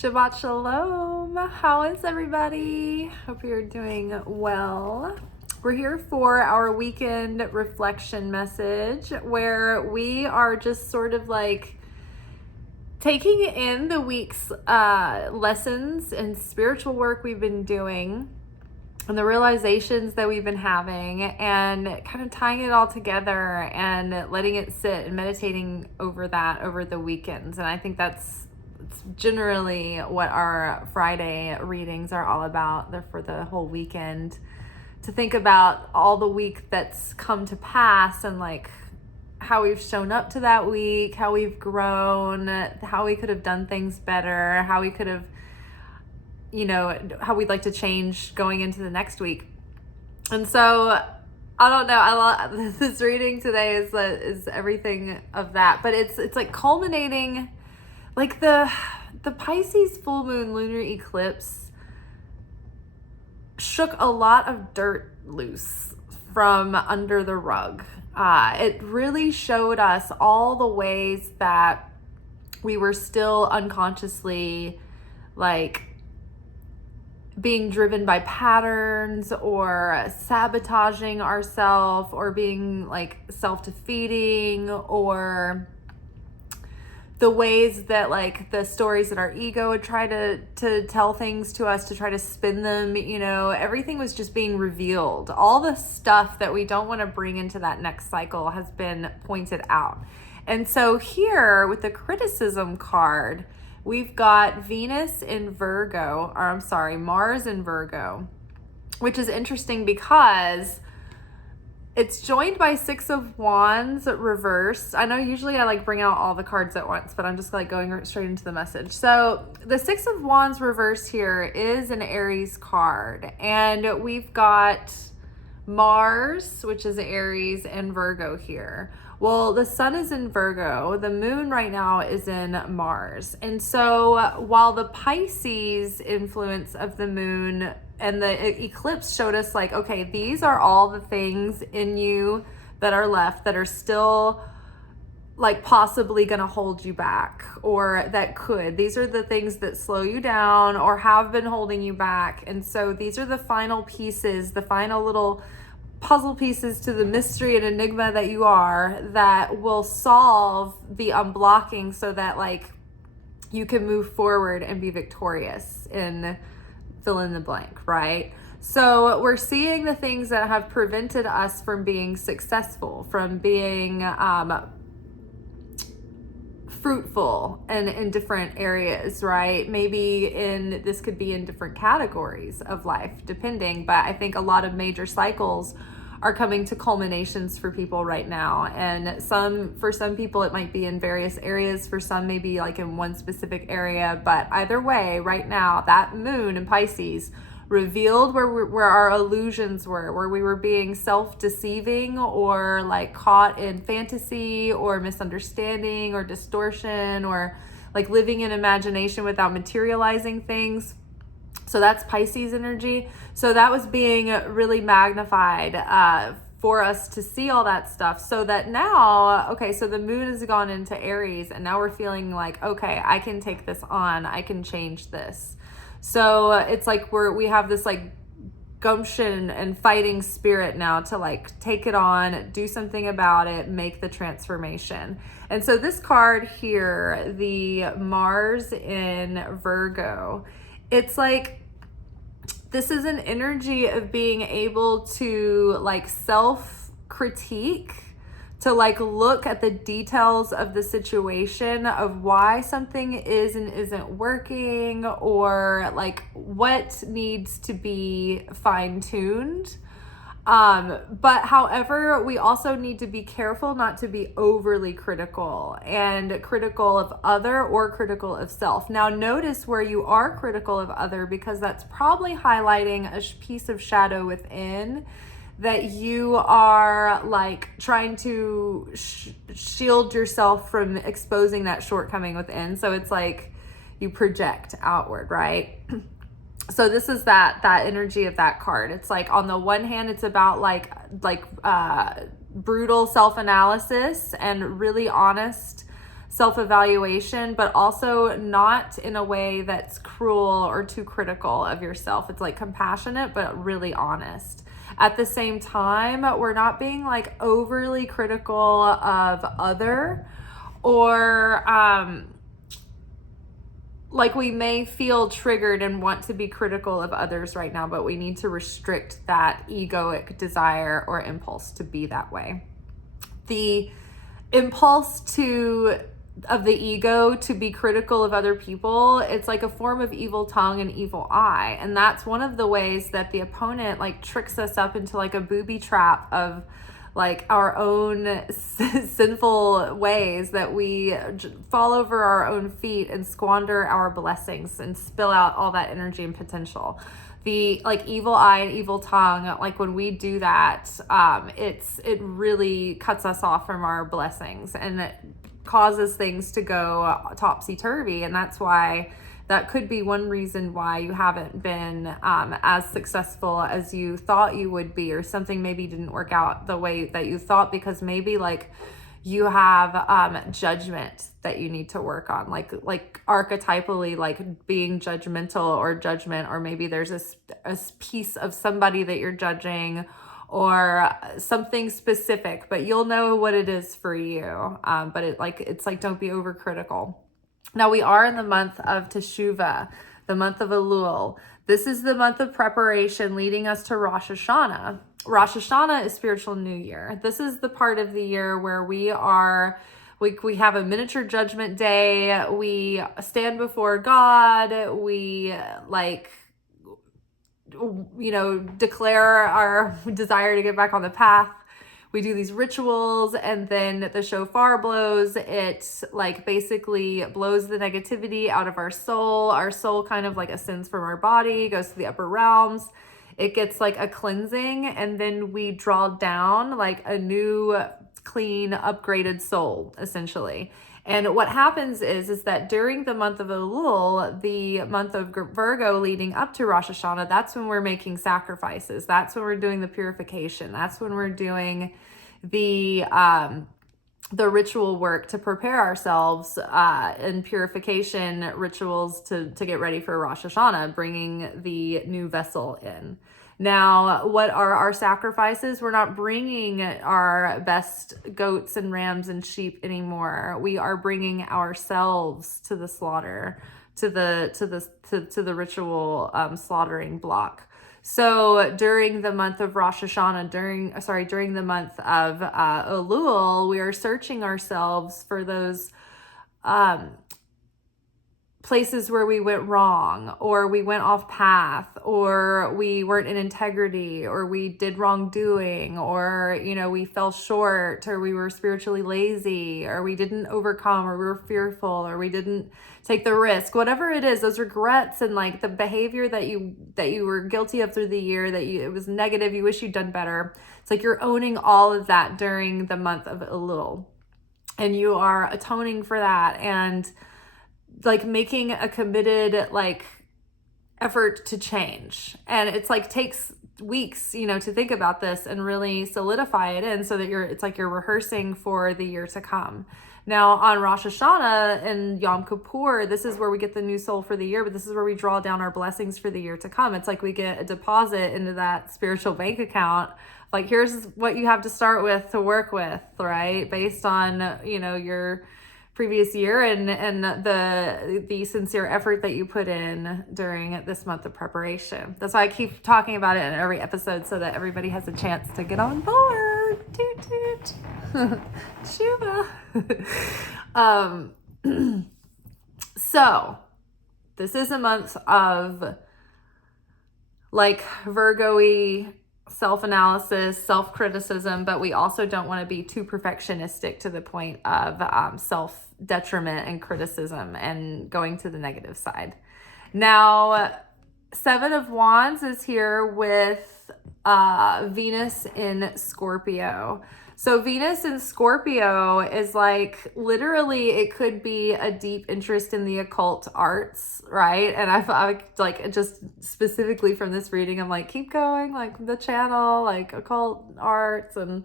Shabbat Shalom. How is everybody? Hope you're doing well. We're here for our weekend reflection message where we are just sort of like taking in the week's lessons and spiritual work we've been doing and the realizations that we've been having and kind of tying it all together and letting it sit and meditating over that over the weekends. And I think that's generally what our Friday readings are all about. They're for the whole weekend, to think about all the week that's come to pass and like how we've shown up to that week, how we've grown, how we could have done things better, how we could have, how we'd like to change going into the next week. And so I don't know, I love this reading today is everything of that, but it's like culminating, like the Pisces full moon lunar eclipse shook a lot of dirt loose from under the rug. It really showed us all the ways that we were still unconsciously like being driven by patterns or sabotaging ourselves or being like self-defeating, or the ways that like the stories that our ego would try to tell things to us, to try to spin them, everything was just being revealed. All the stuff that we don't want to bring into that next cycle has been pointed out. And so here with the criticism card, we've got Mars in Virgo, which is interesting because it's joined by Six of Wands reversed. I know usually I like bring out all the cards at once, but I'm just like going straight into the message. So the Six of Wands reversed here is an Aries card, and we've got Mars, which is Aries, and Virgo here. Well, the sun is in Virgo, the moon right now is in Mars. And so while the Pisces influence of the moon and the eclipse showed us like, okay, these are all the things in you that are left that are still like possibly going to hold you back, or that could. These are the things that slow you down or have been holding you back. And so these are the final pieces, the final little puzzle pieces to the mystery and enigma that you are, that will solve the unblocking so that like you can move forward and be victorious in fill in the blank, right? So we're seeing the things that have prevented us from being successful, from being fruitful and in different areas, right? Maybe this could be in different categories of life, depending, but I think a lot of major cycles are coming to culminations for people right now. And for some people, it might be in various areas. For some, maybe like in one specific area. But either way, right now, that moon in Pisces revealed where our illusions were, where we were being self-deceiving or like caught in fantasy or misunderstanding or distortion, or like living in imagination without materializing things. So that's Pisces energy. So that was being really magnified for us to see all that stuff. So that now, okay, so the moon has gone into Aries, and now we're feeling like, okay, I can take this on. I can change this. So it's like we have this like gumption and fighting spirit now to like take it on, do something about it, make the transformation. And so this card here, the Mars in Virgo, it's like, this is an energy of being able to like self-critique, to like look at the details of the situation of why something is and isn't working, or like what needs to be fine-tuned. But however, we also need to be careful not to be overly critical of other or critical of self. Now notice where you are critical of other, because that's probably highlighting a piece of shadow within that you are like trying to shield yourself from exposing that shortcoming within. So it's like you project outward, right? So this is that energy of that card. It's like, on the one hand, it's about like brutal self-analysis and really honest self-evaluation, but also not in a way that's cruel or too critical of yourself. It's like compassionate, but really honest. At the same time, we're not being like overly critical of other, or like we may feel triggered and want to be critical of others right now, but we need to restrict that egoic desire or impulse to be that way. The impulse of the ego to be critical of other people, it's like a form of evil tongue and evil eye. And that's one of the ways that the opponent like tricks us up into like a booby trap of like our own sinful ways, that we fall over our own feet and squander our blessings and spill out all that energy and potential. The like evil eye and evil tongue, like when we do that, it really cuts us off from our blessings, and it causes things to go topsy-turvy. And that's why that could be one reason why you haven't been as successful as you thought you would be, or something maybe didn't work out the way that you thought, because maybe like you have judgment that you need to work on, like archetypally, like being judgmental or judgment, or maybe there's a piece of somebody that you're judging, or something specific, but you'll know what it is for you. But it's like don't be overcritical. Now we are in the month of Teshuvah, the month of Elul. This is the month of preparation leading us to Rosh Hashana. Rosh Hashana is spiritual New Year. This is the part of the year where we have a miniature judgment day. We stand before God. We declare our desire to get back on the path. We do these rituals, and then the shofar blows. It like basically blows the negativity out of our soul. Our soul kind of like ascends from our body, goes to the upper realms. It gets like a cleansing, and then we draw down like a new, clean, upgraded soul, essentially. And what happens is that during the month of Elul, the month of Virgo leading up to Rosh Hashana, that's when we're making sacrifices. That's when we're doing the purification. That's when we're doing the ritual work to prepare ourselves in purification rituals to get ready for Rosh Hashana, bringing the new vessel in. Now, what are our sacrifices? We're not bringing our best goats and rams and sheep anymore. We are bringing ourselves to the slaughter, to the ritual slaughtering block. So during the month of Rosh Hashana, during the month of Elul, we are searching ourselves for those places where we went wrong, or we went off path, or we weren't in integrity, or we did wrongdoing, or we fell short, or we were spiritually lazy, or we didn't overcome, or we were fearful, or we didn't take the risk. Whatever it is, those regrets and like the behavior that you were guilty of through the year, it was negative, you wish you'd done better. It's like you're owning all of that during the month of Elul, and you are atoning for that, and like making a committed like effort to change. And it's like takes weeks, to think about this and really solidify it in, so that it's like you're rehearsing for the year to come. Now on Rosh Hashana and Yom Kippur, this is where we get the new soul for the year, but this is where we draw down our blessings for the year to come. It's like we get a deposit into that spiritual bank account. Like, here's what you have to start with to work with, right? Based on, your previous year and the sincere effort that you put in during this month of preparation. That's why I keep talking about it in every episode, so that everybody has a chance to get on board. Toot toot. Shiva. So this is a month of like Virgo-y self-analysis, self-criticism, but we also don't want to be too perfectionistic to the point of self-detriment and criticism and going to the negative side. Now, Seven of Wands is here with Venus in Scorpio. So Venus in Scorpio is like, literally, it could be a deep interest in the occult arts, right? And I like, just specifically from this reading, I'm like, keep going, like the channel, like occult arts and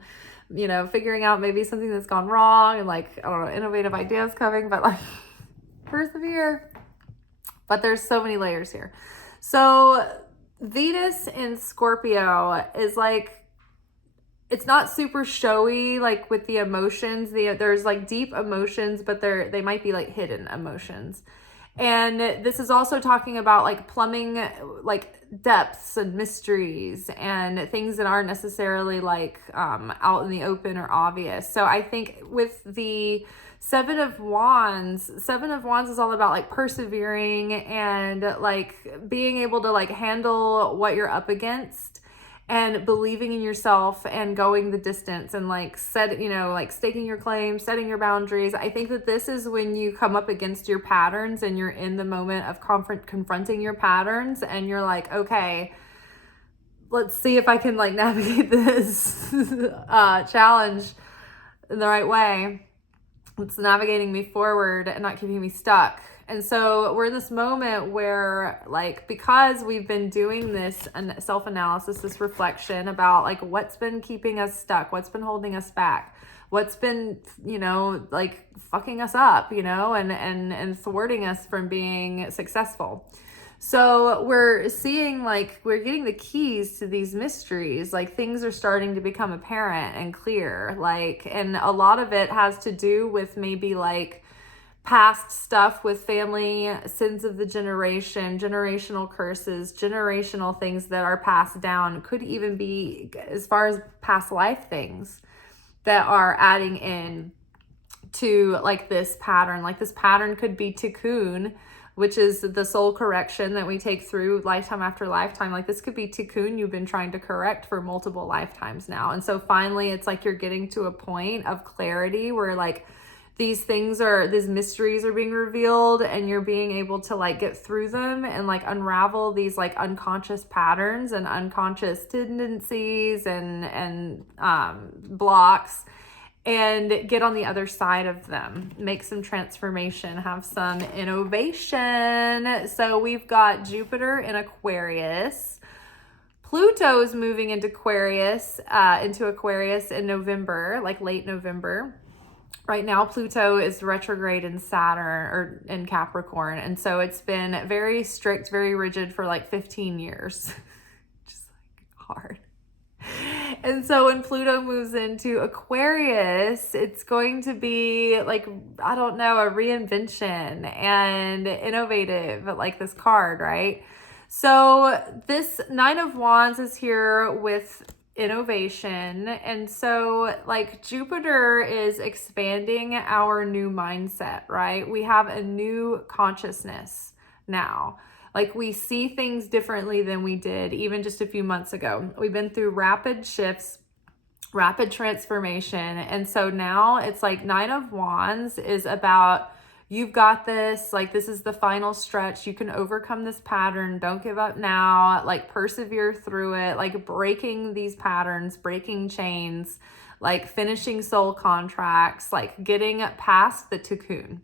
you know, figuring out maybe something that's gone wrong and like, I don't know, innovative ideas coming, but like persevere. But there's so many layers here. So Venus in Scorpio is like, it's not super showy, like with the emotions. There's like deep emotions, but they might be like hidden emotions. And this is also talking about like plumbing, like depths and mysteries and things that aren't necessarily like out in the open or obvious. So I think with the Seven of Wands is all about like persevering and like being able to like handle what you're up against and believing in yourself and going the distance and like like staking your claim, setting your boundaries. I think that this is when you come up against your patterns and you're in the moment of confronting your patterns and you're like, okay, let's see if I can like navigate this challenge in the right way. It's navigating me forward and not keeping me stuck. And so we're in this moment where like, because we've been doing this self-analysis, this reflection about like what's been keeping us stuck, what's been holding us back, what's been, you know, like fucking us up, you know, and thwarting us from being successful. So we're seeing like, we're getting the keys to these mysteries, like things are starting to become apparent and clear, like, and a lot of it has to do with maybe like past stuff with family, sins of the generation, generational curses, generational things that are passed down, could even be as far as past life things that are adding in to like this pattern. Like this pattern could be tikkun, which is the soul correction that we take through lifetime after lifetime. Like this could be tikkun you've been trying to correct for multiple lifetimes now. And so finally it's like you're getting to a point of clarity where like these mysteries are being revealed and you're being able to like get through them and like unravel these like unconscious patterns and unconscious tendencies and blocks, and get on the other side of them, make some transformation, have some innovation. So we've got Jupiter in Aquarius. Pluto is moving into Aquarius in November, like late November. Right now, Pluto is retrograde in Saturn or in Capricorn. And so it's been very strict, very rigid for like 15 years. Just like hard. And so when Pluto moves into Aquarius, it's going to be like, I don't know, a reinvention and innovative, like this card, right? So this Nine of Wands is here with innovation. And so like Jupiter is expanding our new mindset, right? We have a new consciousness now. Like we see things differently than we did even just a few months ago. We've been through rapid shifts, rapid transformation. And so now it's like Nine of Wands is about, you've got this, like this is the final stretch. You can overcome this pattern. Don't give up now. Like persevere through it, like breaking these patterns, breaking chains, like finishing soul contracts, like getting past the cocoon.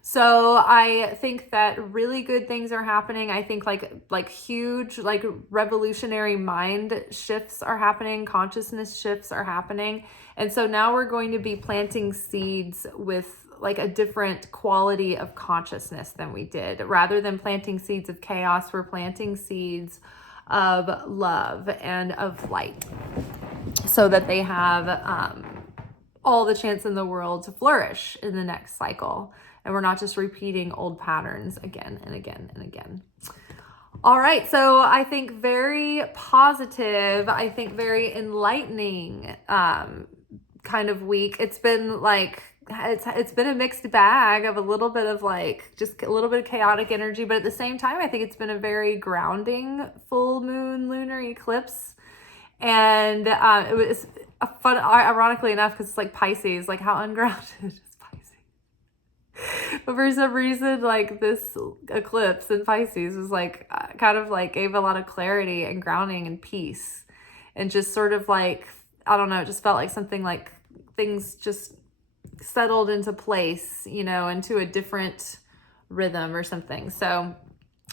So I think that really good things are happening. I think like huge, like revolutionary mind shifts are happening, consciousness shifts are happening. And so now we're going to be planting seeds with like a different quality of consciousness than we did. Rather than planting seeds of chaos, we're planting seeds of love and of light so that they have all the chance in the world to flourish in the next cycle. And we're not just repeating old patterns again and again and again. All right, so I think very positive, I think very enlightening kind of week. It's been like, it's been a mixed bag of a little bit of like, just a little bit of chaotic energy, but at the same time, I think it's been a very grounding full moon lunar eclipse. And it was a fun, ironically enough, because it's like Pisces, like how ungrounded is Pisces? But for some reason, like this eclipse in Pisces was like, kind of like gave a lot of clarity and grounding and peace. And just sort of like, I don't know, it just felt like something like things just settled into place, you know, into a different rhythm or something. So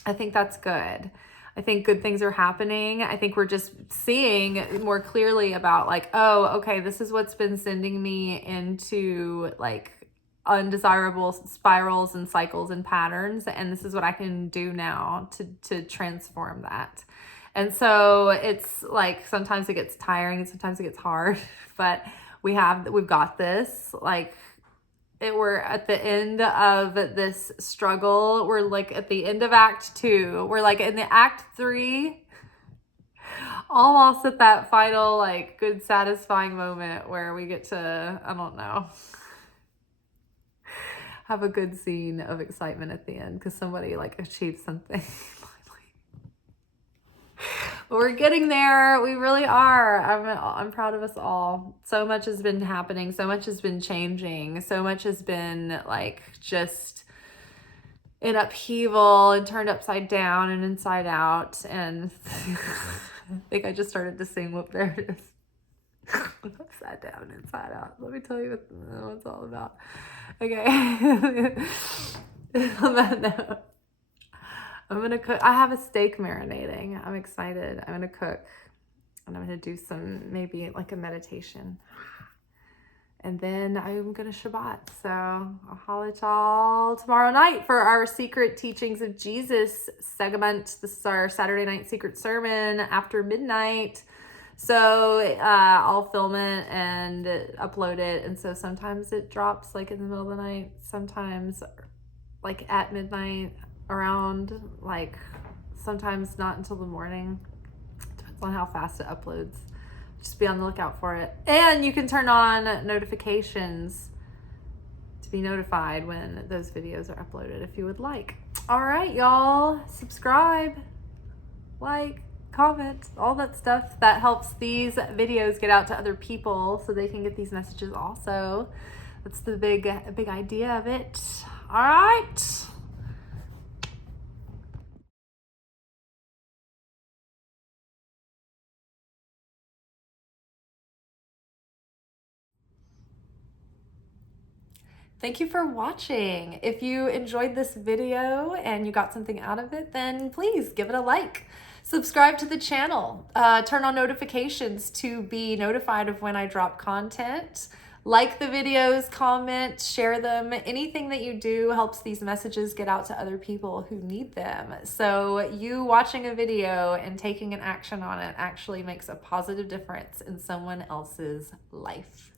I think that's good. I think good things are happening. I think we're just seeing more clearly about like, oh, okay, this is what's been sending me into like undesirable spirals and cycles and patterns, and this is what I can do now to transform that. And so it's like sometimes it gets tiring and sometimes it gets hard, but we've got this. Like we're at the end of this struggle. We're like at the end of Act 2. We're like in the Act 3, almost at that final like good satisfying moment where we get to, I don't know, have a good scene of excitement at the end because somebody like achieved something. But we're getting there. We really are. I'm proud of us all. So much has been happening. So much has been changing. So much has been like just in upheaval and turned upside down and inside out. And I think I just started to sing. Whoop, there it is. Upside down, inside out. Let me tell you what it's all about. Okay. On that note, I'm gonna cook. I have a steak marinating. I'm excited. I'm gonna cook and I'm gonna do some, maybe like a meditation. And then I'm gonna Shabbat. So I'll holler at y'all tomorrow night for our Secret Teachings of Jesus segment. This is our Saturday night secret sermon after midnight. So I'll film it and upload it. And so sometimes it drops like in the middle of the night, sometimes like at midnight, around like sometimes not until the morning. Depends on how fast it uploads. Just be on the lookout for it. And you can turn on notifications to be notified when those videos are uploaded if you would like. All right, y'all, subscribe, like, comment, all that stuff that helps these videos get out to other people so they can get these messages also. That's the big idea of it. All right. Thank you for watching. If you enjoyed this video and you got something out of it, then please give it a like. Subscribe to the channel. Turn on notifications to be notified of when I drop content. Like the videos, comment, share them. Anything that you do helps these messages get out to other people who need them. So you watching a video and taking an action on it actually makes a positive difference in someone else's life.